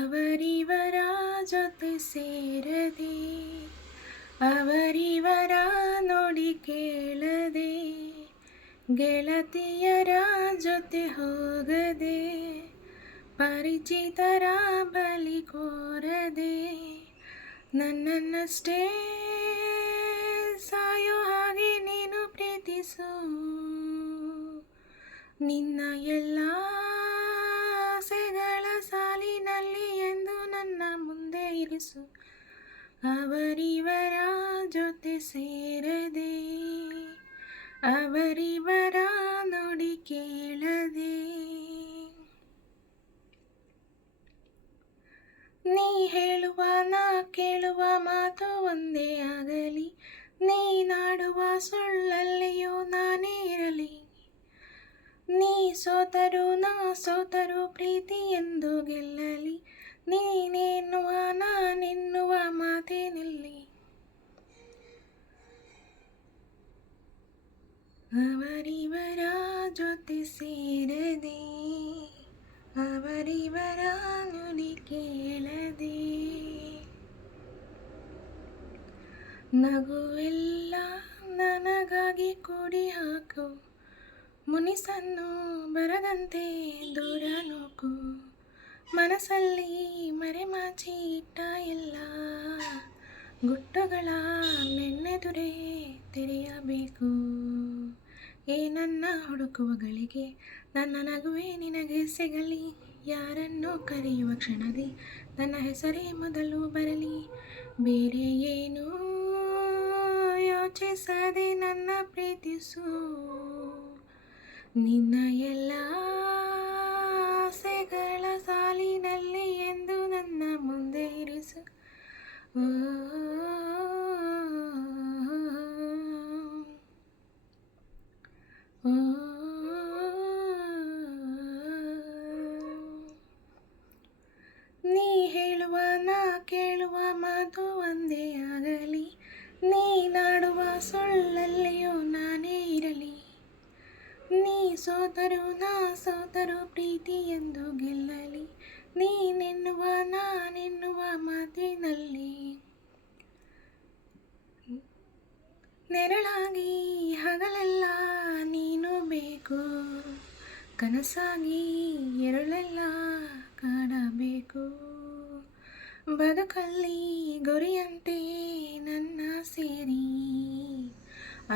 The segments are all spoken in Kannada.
ಅವರಿವರ ಜೊತೆ ಸೇರದೆ, ಅವರಿವರ ನುಡಿ ಕೇಳದೆ, ಗೆಳತಿಯರ ಜೊತೆ ಹೋಗದೆ, ಪರಿಚಿತರ ಬಲಿ ಕೋರದೆ, ನನ್ನನ್ನಷ್ಟೇ ಸಾಯೋ ಹಾಗೆ ನೀನು ಪ್ರೀತಿಸು. ನಿನ್ನ ಎಲ್ಲ ಆಸೆಗಳ ಸಾಲಿನಲ್ಲಿ ಎಂದು ನನ್ನ ಮುಂದೆ ಇರಿಸು. ಅವರಿವರ ಜೊತೆ ಸೇರದೆ, ಅವರಿವರ ನುಡಿ ಕೇಳದೆ. ನೀ ಹೇಳುವ ನಾ ಕೇಳುವ ಮಾತು ಒಂದೇ ಆಗಲಿ, ನೀನಾಡುವ ಸುಳ್ಳಲ್ಲಿಯೂ ನಾನೇ ಇರಲಿ. ನೀ ಸೋತರೂ ನಾ ಸೋತರೂ ಪ್ರೀತಿ ಎಂದು ಗೆಲ್ಲಲಿ, ನೀನೆನ್ನುವ ನಾನೆನ್ನುವ ಮಾತೇನಿಲ್ಲಿ. ಅವರಿವರ ಜೊತೆ ಸೇರದೆ, ಅವರಿವರ ನುಡಿ ಕೇಳದೆ. ನಗುವೆಲ್ಲ ನನಗಾಗಿ ಕೂಡಿ ಹಾಕು, ಮುನಿಸನ್ನು ಬರದಂತೆ ದೂರ ನೂಕು. ಮನಸ್ಸಲ್ಲಿ ಮರೆಮಾಚಿ ಇಟ್ಟ ಎಲ್ಲ ಗುಟ್ಟುಗಳ ನೆನ್ನೆದುರೇ ತೆರೆಯಬೇಕು. ನನ್ನ ಹುಡುಕುವಗಳಿಗೆ ನನ್ನ ನಗುವೆ ನಿನಗೆ ಸಿಗಲಿ. ಯಾರನ್ನು ಕರೆಯುವ ಕ್ಷಣದಿ ನನ್ನ ಹೆಸರೇ ಮೊದಲು ಬರಲಿ. ಬೇರೆ ಏನೂ ಯೋಚಿಸದೆ ನನ್ನ ಪ್ರೀತಿಸು. ನಿನ್ನ ಎಲ್ಲ ಆಸೆಗಳ ಸಾಲಿನಲ್ಲಿ ಎಂದು ನನ್ನ ಮುಂದೆ ಇರಿಸು. ನೀ ಹೇಳುವ ನಾ ಕೇಳುವ ಮಾತು ಒಂದೇ ಆಗಲಿ, ನೀನಾಡುವ ಸುಳ್ಳಲ್ಲಿಯೂ ನಾನೇ ಇರಲಿ. ನೀ ಸೋತರೂ ನಾ ಸೋತರೂ ಪ್ರೀತಿ ಎಂದು ಗೆಲ್ಲಲಿ, ನೀನೆನ್ನುವ ನಾನೆನ್ನುವ ಮಾತಿನಲ್ಲಿ. ನೆರಳಾಗಿ ಹಗಲೆಲ್ಲ ನೀನು ಬೇಕು, ಕನಸಾಗಿ ಎರಳೆಲ್ಲ ಕಾಡಬೇಕು. ಬದುಕಲ್ಲಿ ಗುರಿಯಂತೆ ನನ್ನ ಸೇರಿ,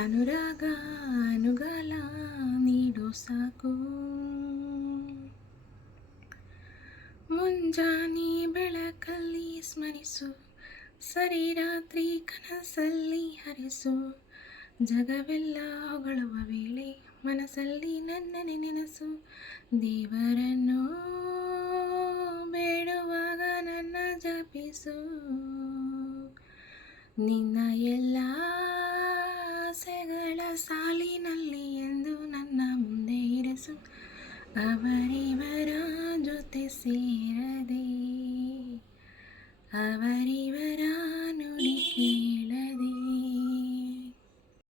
ಅನುರಾಗ ಅನುಗಾಲ ನೀಡು ಸಾಕು. ಮುಂಜಾನೆ ಬೆಳಕಲ್ಲಿ ಸ್ಮರಿಸು, ಸರಿ ರಾತ್ರಿ ಕನಸಲ್ಲಿ ಹರಿಸು. ಜಗವೆಲ್ಲ ಹೊಗಳುವ ವೇಳೆ ಮನಸ್ಸಲ್ಲಿ ನನ್ನನೆ ನೆನಸು. ದೇವರನ್ನು ಬೇಡುವಾಗ ನನ್ನ ಜಪಿಸು. ನಿನ್ನ ಎಲ್ಲ ಆಸೆಗಳ ಸಾಲಿನಲ್ಲಿ ಎಂದು ನನ್ನ ಮುಂದೆ ಇರಿಸು. ಅವರಿವರ ಜೊತೆ